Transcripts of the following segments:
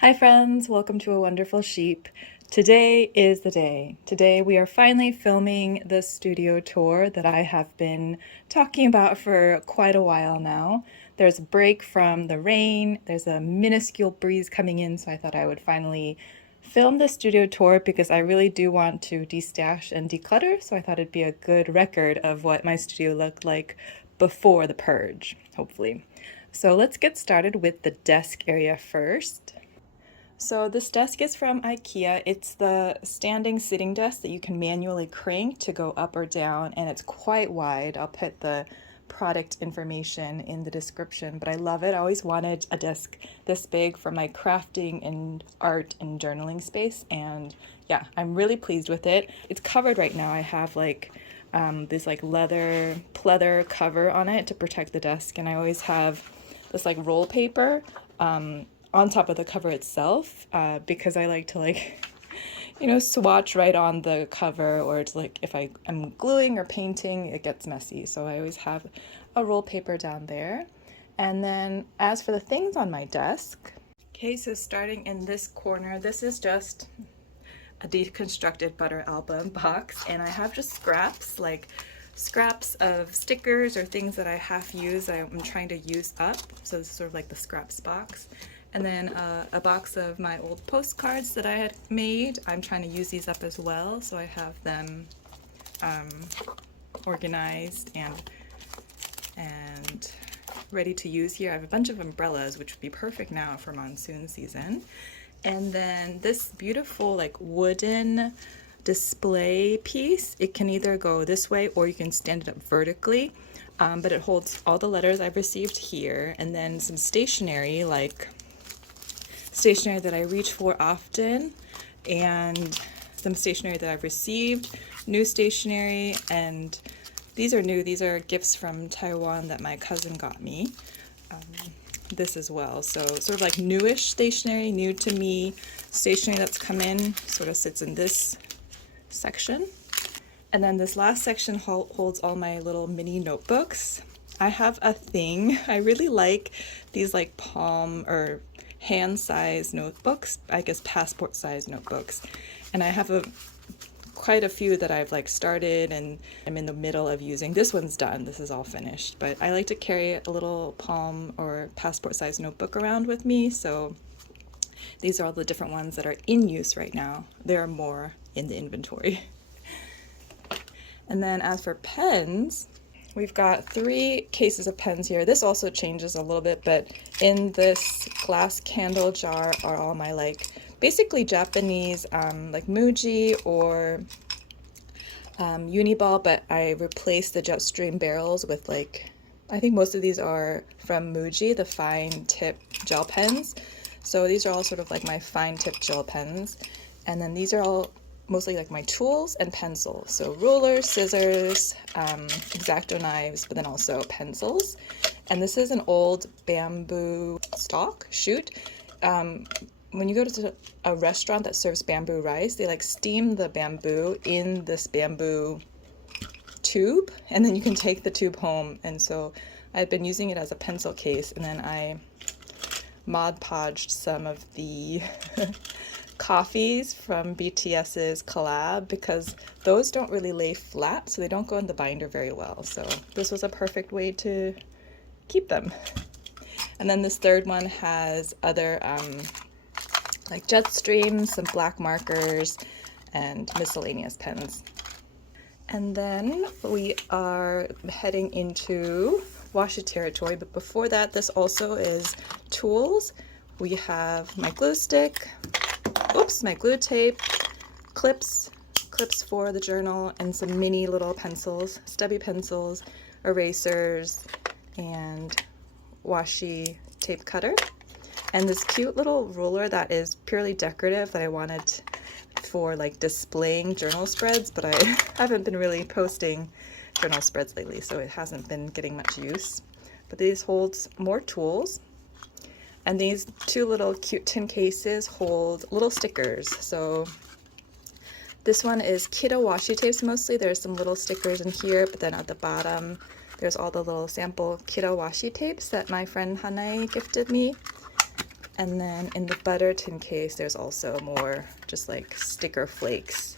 Hi friends, welcome to A Wonderful Sheep. Today is the day. Today we are finally filming the studio tour that I have been talking about for quite a while now. There's a break from the rain, there's a minuscule breeze coming in, so I thought I would finally film the studio tour because I really do want to destash and declutter, so I thought it'd be a good record of what my studio looked like before the purge, hopefully. So let's get started with the desk area first. So this desk is from IKEA. It's the standing sitting desk that you can manually crank to go up or down, and it's quite wide. I'll put the product information in the description, but I love it. I always wanted a desk this big for my crafting and art and journaling space, and yeah, I'm really pleased with it. It's covered right now. I have this leather pleather cover on it to protect the desk, and I always have this roll paper on top of the cover itself because I like to swatch right on the cover, or it's if I'm gluing or painting, it gets messy. So I always have a roll paper down there. And then as for the things on my desk, okay, so starting in this corner, this is just a deconstructed butter album box, and I have just scraps of stickers or things that I half use I'm trying to use up. So this is sort of like the scraps box. And then a box of my old postcards that I had made. I'm trying to use these up as well, so I have them organized and ready to use here. I have a bunch of umbrellas, which would be perfect now for monsoon season. And then this beautiful wooden display piece, it can either go this way or you can stand it up vertically, but it holds all the letters I've received here, and then some stationery that I reach for often, and some stationery that I've received, new stationery, and these are new. These are gifts from Taiwan that my cousin got me. This as well. So sort of newish stationery, new to me stationery that's come in, sort of sits in this section. And then this last section holds all my little mini notebooks. I have a thing. I really like these palm or hand-sized notebooks, I guess passport-sized notebooks, and I have quite a few that I've started and I'm in the middle of using. This one's done, this is all finished, but I like to carry a little palm or passport-sized notebook around with me, so these are all the different ones that are in use right now. There are more in the inventory. And then as for pens, we've got 3 cases of pens here. This also changes a little bit, but in this glass candle jar are all my basically Japanese Muji or Uniball, but I replaced the Jetstream barrels with I think most of these are from Muji, the fine tip gel pens. So these are all sort of my fine tip gel pens. And then these are all mostly my tools and pencils. So rulers, scissors, X-Acto knives, but then also pencils. And this is an old bamboo shoot. When you go to a restaurant that serves bamboo rice, they steam the bamboo in this bamboo tube, and then you can take the tube home. And so I've been using it as a pencil case, and then I Mod Podged some of the coffees from BTS's collab because those don't really lay flat, so they don't go in the binder very well. So this was a perfect way to keep them. And then this third one has other Jetstream, some black markers, and miscellaneous pens. And then we are heading into washi territory, but before that, this also is tools. We have my glue stick, my glue tape, clips for the journal, and some mini little pencils, stubby pencils, erasers, and washi tape cutter. And this cute little ruler that is purely decorative that I wanted for displaying journal spreads, but I haven't been really posting journal spreads lately, so it hasn't been getting much use. But these holds more tools. And these 2 little cute tin cases hold little stickers. So this one is kiddo washi tapes mostly. There's some little stickers in here, but then at the bottom, there's all the little sample kiddo washi tapes that my friend Hanae gifted me. And then in the butter tin case, there's also more just like sticker flakes,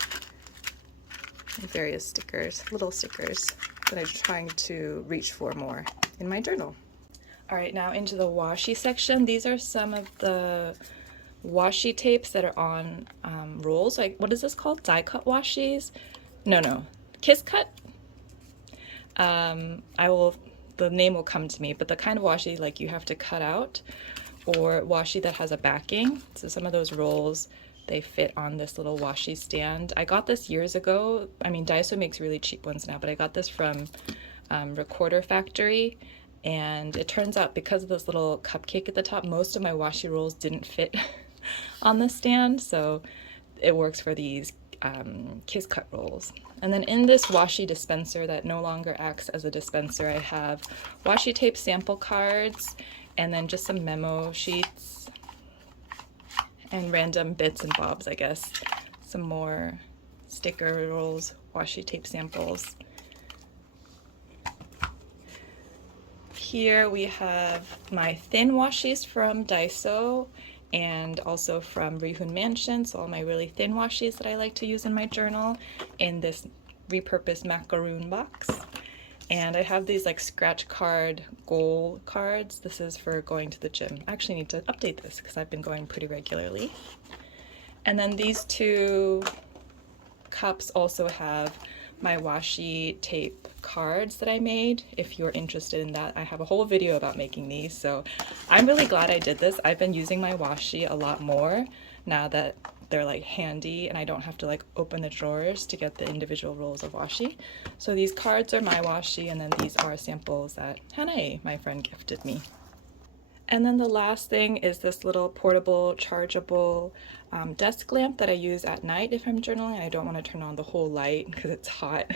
various stickers, little stickers that I'm trying to reach for more in my journal. All right, now into the washi section. These are some of the washi tapes that are on rolls. Like, what is this called? Die cut washis? No, kiss cut. The name will come to me, but the kind of washi like you have to cut out, or washi that has a backing. So some of those rolls, they fit on this little washi stand. I got this years ago. I mean, Daiso makes really cheap ones now, but I got this from Recorder Factory. And it turns out because of this little cupcake at the top, most of my washi rolls didn't fit on the stand. So it works for these kiss cut rolls. And then in this washi dispenser that no longer acts as a dispenser, I have washi tape sample cards, and then just some memo sheets and random bits and bobs, I guess. Some more sticker rolls, washi tape samples. Here we have my thin washis from Daiso and also from Rihun Mansion, so all my really thin washis that I like to use in my journal in this repurposed macaroon box. And I have these like scratch card goal cards. This is for going to the gym. I actually need to update this because I've been going pretty regularly. And then these two cups also have my washi tape cards that I made. If you're interested in that, I have a whole video about making these, so I'm really glad I did this. I've been using my washi a lot more now that they're like handy and I don't have to like open the drawers to get the individual rolls of washi. So these cards are my washi, and then these are samples that Hanae, my friend, gifted me. And then the last thing is this little portable chargeable desk lamp that I use at night if I'm journaling. I don't want to turn on the whole light because it's hot.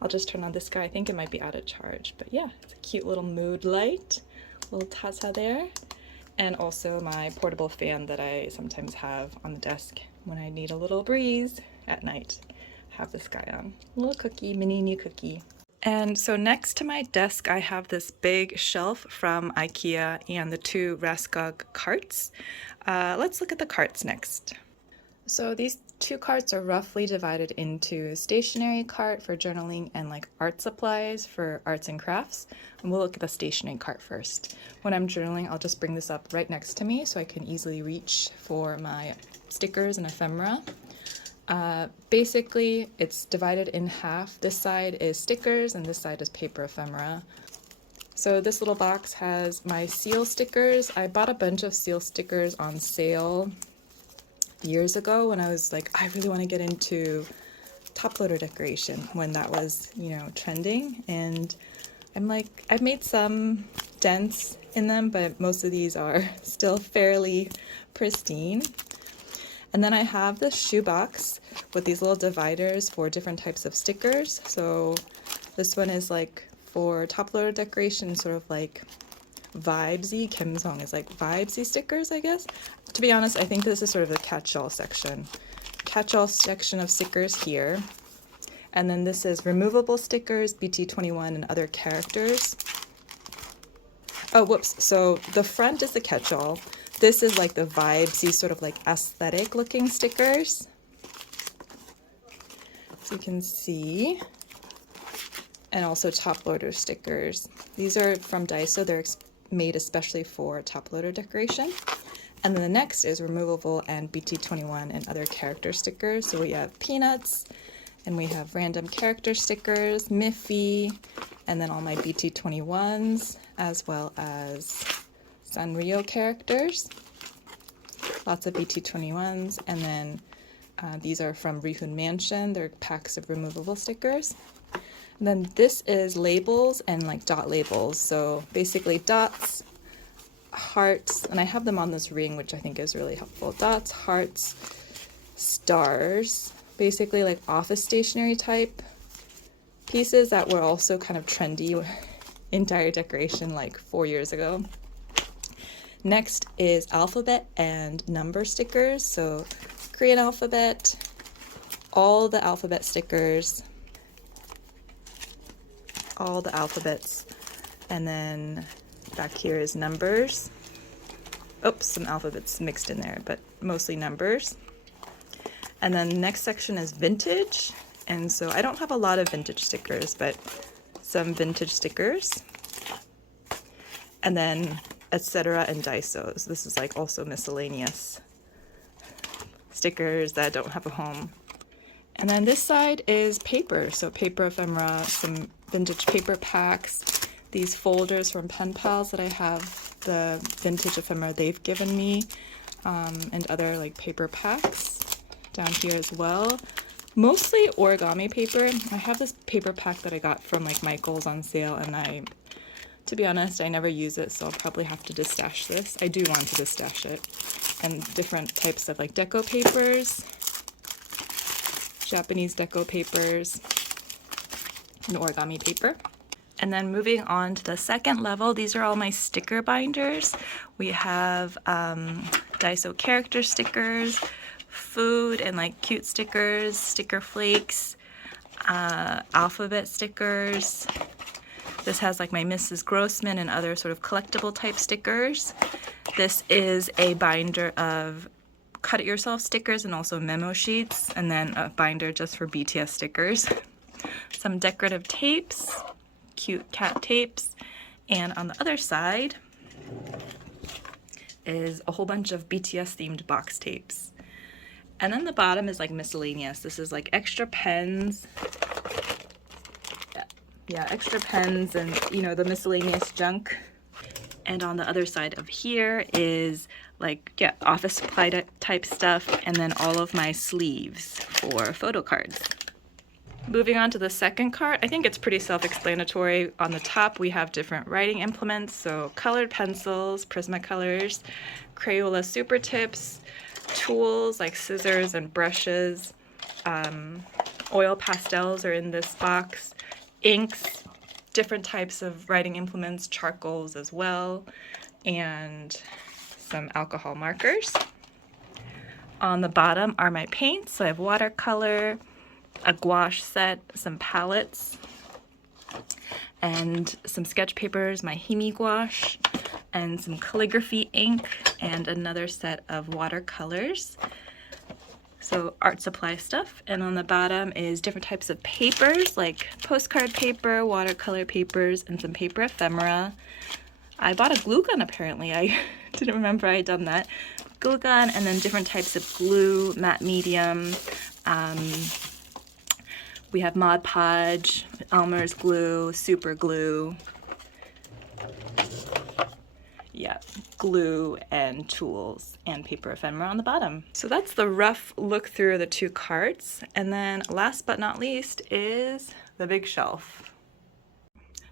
I'll just turn on this guy. I think it might be out of charge, but yeah, it's a cute little mood light, little tata there. And also my portable fan that I sometimes have on the desk when I need a little breeze at night. Have this guy on. A little cookie, mini cookie. And so next to my desk, I have this big shelf from IKEA and the two Raskog carts. Let's look at the carts next. So these two carts are roughly divided into stationery cart for journaling and like art supplies for arts and crafts. And we'll look at the stationery cart first. When I'm journaling, I'll just bring this up right next to me so I can easily reach for my stickers and ephemera. Basically, it's divided in half. This side is stickers and this side is paper ephemera. So this little box has my seal stickers. I bought a bunch of seal stickers on sale years ago when I was like, I really want to get into top loader decoration when that was, you know, trending. And I'm like, I've made some dents in them, but most of these are still fairly pristine. And then I have this shoebox with these little dividers for different types of stickers. So this one is like for top loader decoration, sort of like vibesy. Kimsong is like vibesy stickers, I guess. To be honest, I think this is sort of the catch-all section. Catch-all section of stickers here. And then this is removable stickers, BT21 and other characters. Oh, whoops. So the front is the catch-all. This is like the vibesy, sort of like aesthetic looking stickers. So you can see. And also top loader stickers. These are from Daiso. They're made especially for top loader decoration. And then the next is removable and BT21 and other character stickers. So we have Peanuts, and we have random character stickers, Miffy, and then all my BT21s, as well as Sanrio characters. Lots of BT21s, and then these are from Rihun Mansion. They're packs of removable stickers. And then this is labels and like dot labels. So basically dots, hearts, and I have them on this ring, which I think is really helpful. Dots, hearts, stars, basically like office stationery type pieces that were also kind of trendy in diary decoration like 4 years ago. Next is alphabet and number stickers. So Korean alphabet, all the alphabet stickers, all the alphabets, and then back here is numbers. Oops, some alphabets mixed in there, but mostly numbers. And then the next section is vintage. And so I don't have a lot of vintage stickers, but some vintage stickers. And then etc. and Daisos. This is like also miscellaneous stickers that don't have a home. And then this side is paper. So paper ephemera, some vintage paper packs, these folders from Pen Pals that I have the vintage ephemera they've given me, and other like paper packs down here as well. Mostly origami paper. I have this paper pack that I got from like Michael's on sale, and to be honest, I never use it, so I'll probably have to distash this. I do want to distash it. And different types of like deco papers, Japanese deco papers, and origami paper. And then moving on to the second level, these are all my sticker binders. We have Daiso character stickers, food and like cute stickers, sticker flakes, alphabet stickers. This has like my Mrs. Grossman and other sort of collectible type stickers. This is a binder of cut it yourself stickers and also memo sheets, and then a binder just for BTS stickers. Some decorative tapes, cute cat tapes, and on the other side is a whole bunch of BTS themed box tapes. And then the bottom is like miscellaneous. This is like extra pens. Yeah, extra pens and, you know, the miscellaneous junk. And on the other side of here is like, yeah, office supply type stuff, and then all of my sleeves for photo cards. Moving on to the second cart, I think it's pretty self-explanatory. On the top we have different writing implements, so colored pencils, Prismacolors, Crayola Super Tips, tools like scissors and brushes, oil pastels are in this box, inks, different types of writing implements, charcoals as well, and some alcohol markers. On the bottom are my paints, so I have watercolor, a gouache set, some palettes, and some sketch papers, my Himi gouache, and some calligraphy ink, and another set of watercolors. So art supply stuff. And on the bottom is different types of papers like postcard paper, watercolor papers, and some paper ephemera. I bought a glue gun apparently. I didn't remember I had done that. Glue gun, and then different types of glue, matte medium. We have Mod Podge, Elmer's glue, super glue. Yeah, glue and tools and paper ephemera on the bottom. So that's the rough look through the two carts. And then last but not least is the big shelf.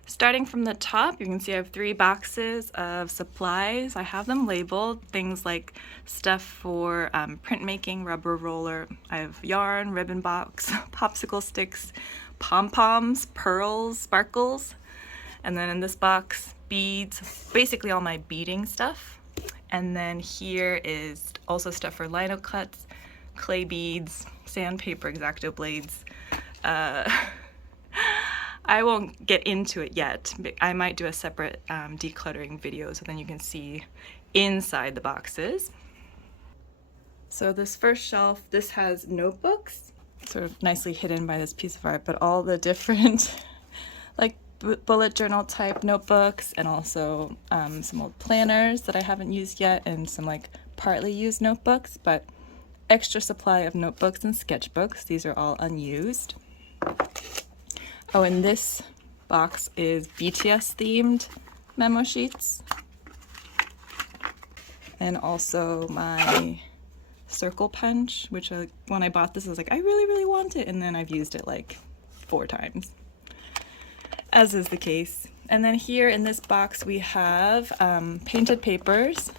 Starting from the top, you can see I have 3 boxes of supplies. I have them labeled, things like stuff for printmaking, rubber roller. I have yarn, ribbon box, popsicle sticks, pom-poms, pearls, sparkles. And then in this box, beads, basically all my beading stuff. And then here is also stuff for lino cuts, clay beads, sandpaper, X-Acto blades. I won't get into it yet. I might do a separate decluttering video so then you can see inside the boxes. So this first shelf, this has notebooks, sort of nicely hidden by this piece of art, but all the different like bullet journal type notebooks, and also some old planners that I haven't used yet, and some like partly used notebooks, but extra supply of notebooks and sketchbooks. These are all unused. Oh, and this box is BTS themed memo sheets, and also my circle punch, which when I bought this I was like, I really want it, and then I've used it like 4 times, as is the case. And then here in this box we have painted papers,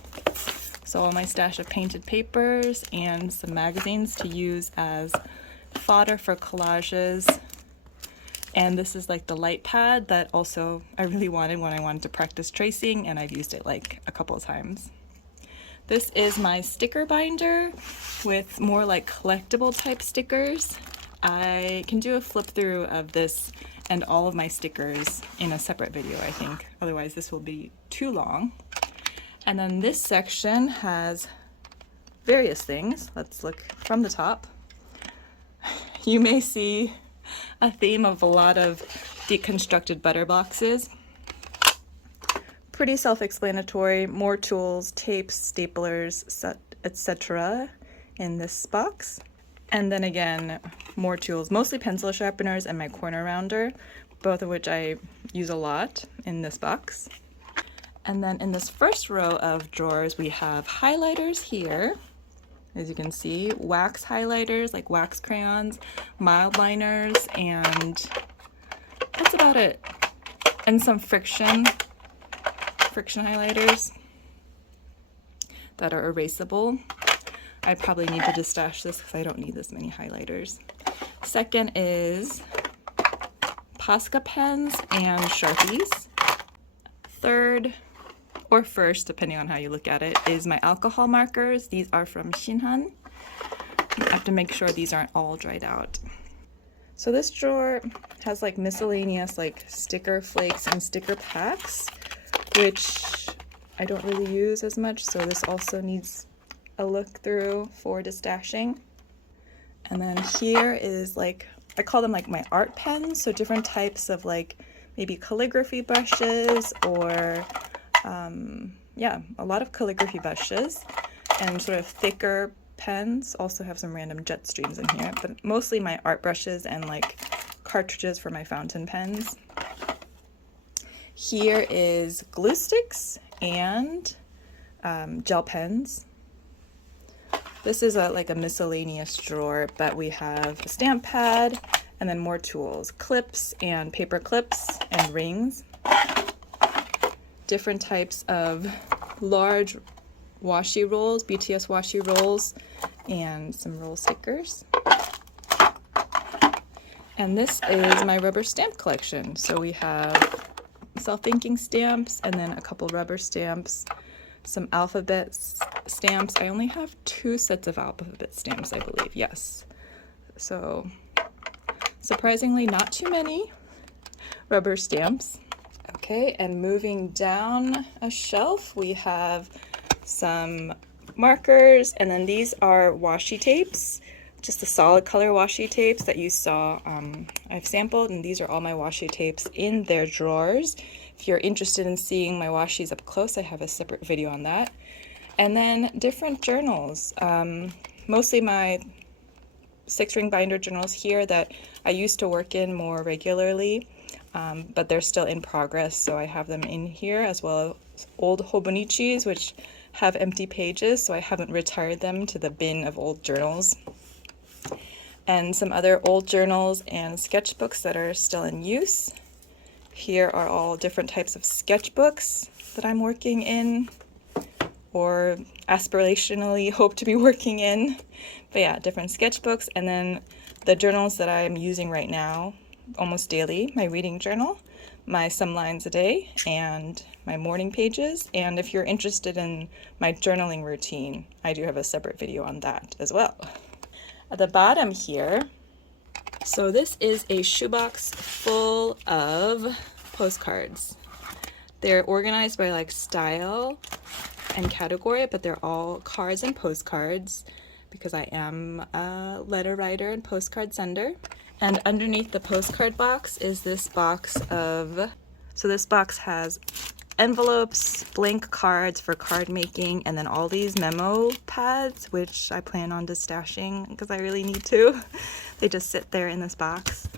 so all my stash of painted papers and some magazines to use as fodder for collages. And this is like the light pad that also I really wanted when I wanted to practice tracing, and I've used it like a couple of times. This is my sticker binder with more like collectible type stickers. I can do a flip through of this and all of my stickers in a separate video, I think. Otherwise this will be too long. And then this section has various things. Let's look from the top. You may see a theme of a lot of deconstructed butter boxes. Pretty self-explanatory, more tools, tapes, staplers, etc. in this box. And then again, more tools, mostly pencil sharpeners and my corner rounder, both of which I use a lot in this box. And then in this first row of drawers, we have highlighters here. As you can see, wax highlighters, like wax crayons, mild liners, and that's about it. And some friction highlighters that are erasable. I probably need to just stash this because I don't need this many highlighters. Second is Posca pens and Sharpies. Third, or first, depending on how you look at it, is my alcohol markers. These are from Shinhan. I have to make sure these aren't all dried out. So this drawer has like miscellaneous like sticker flakes and sticker packs, which I don't really use as much, so this also needs a look through for destashing. And then here is like, I call them like my art pens, so different types of like maybe calligraphy brushes or yeah, a lot of calligraphy brushes and sort of thicker pens. Also have some random jet streams in here, but mostly my art brushes and like cartridges for my fountain pens. Here is glue sticks and gel pens. This is like a miscellaneous drawer, but we have a stamp pad and then more tools, clips and paper clips and rings. Different types of large washi rolls, BTS washi rolls, and some roll stickers. And this is my rubber stamp collection. So we have self-inking stamps and then a couple rubber stamps, some alphabet stamps. I only have 2 sets of alphabet stamps, I believe, yes. So surprisingly not too many rubber stamps. Okay, and moving down a shelf, we have some markers, and then these are washi tapes, just the solid color washi tapes that you saw I've sampled, and these are all my washi tapes in their drawers. If you're interested in seeing my washis up close, I have a separate video on that. And then different journals, mostly my 6-ring binder journals here that I used to work in more regularly. But they're still in progress, so I have them in here, as well as old hobonichis, which have empty pages, so I haven't retired them to the bin of old journals. And some other old journals and sketchbooks that are still in use. Here are all different types of sketchbooks that I'm working in, or aspirationally hope to be working in. But yeah, different sketchbooks, and then the journals that I'm using right now almost daily, my reading journal, my some lines a day, and my morning pages. And if you're interested in my journaling routine, I do have a separate video on that as well. At the bottom here, so this is a shoebox full of postcards. They're organized by like style and category, but they're all cards and postcards because I am a letter writer and postcard sender. And underneath the postcard box is this box of, so this box has envelopes, blank cards for card making, and then all these memo pads, which I plan on destashing because I really need to. They just sit there in this box.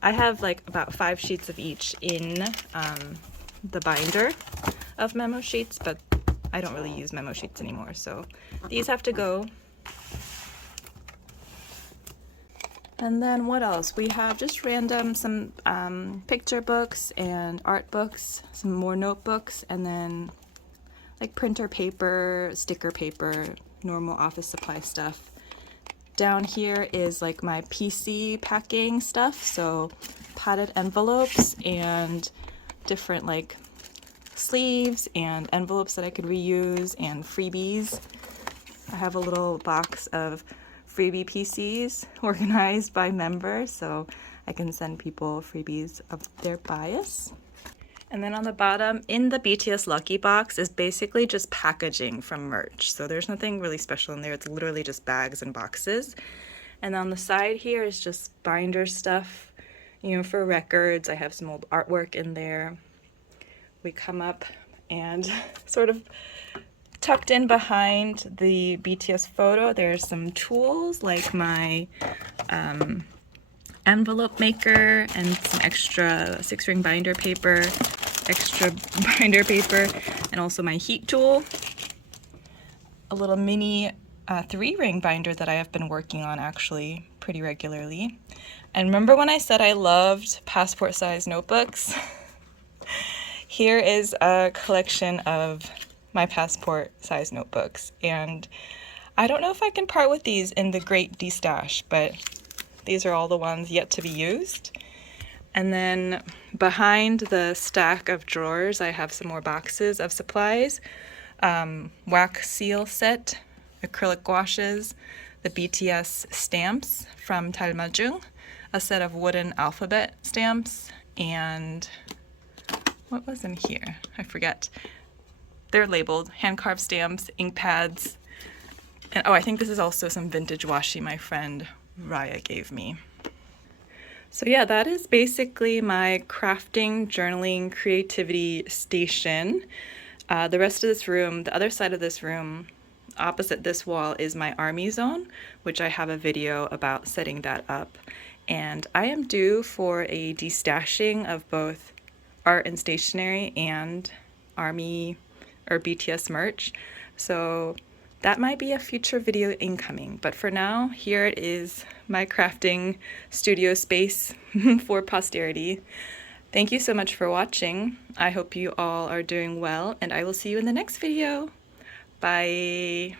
I have like about 5 sheets of each in the binder of memo sheets, but I don't really use memo sheets anymore, so these have to go. And then what else? We have just random, some picture books and art books, some more notebooks, and then like printer paper, sticker paper, normal office supply stuff. Down here is like my PC packing stuff, so padded envelopes and different like sleeves and envelopes that I could reuse and freebies. I have a little box of freebie PCs organized by member, so I can send people freebies of their bias. And then on the bottom, in the BTS Lucky Box, is basically just packaging from merch. So there's nothing really special in there. It's literally just bags and boxes. And on the side here is just binder stuff, you know, for records. I have some old artwork in there. We come up and sort of tucked in behind the BTS photo, there's some tools like my envelope maker and some extra 6-ring binder paper, and also my heat tool, a little mini 3-ring binder that I have been working on actually pretty regularly. And remember when I said I loved passport size notebooks? Here is a collection of my passport size notebooks, and I don't know if I can part with these in the great destash, but these are all the ones yet to be used. And then behind the stack of drawers, I have some more boxes of supplies, wax seal set, acrylic gouaches, the BTS stamps from Dalmajung, a set of wooden alphabet stamps, and what was in here? I forget. They're labeled, hand-carved stamps, ink pads, and oh, I think this is also some vintage washi my friend Raya gave me. So yeah, that is basically my crafting, journaling, creativity station. The rest of this room, the other side of this room, opposite this wall, is my army zone, which I have a video about setting that up. And I am due for a destashing of both art and stationery and army or BTS merch. So that might be a future video incoming, but for now, here it is, my crafting studio space for posterity. Thank you so much for watching. I hope you all are doing well, and I will see you in the next video. Bye.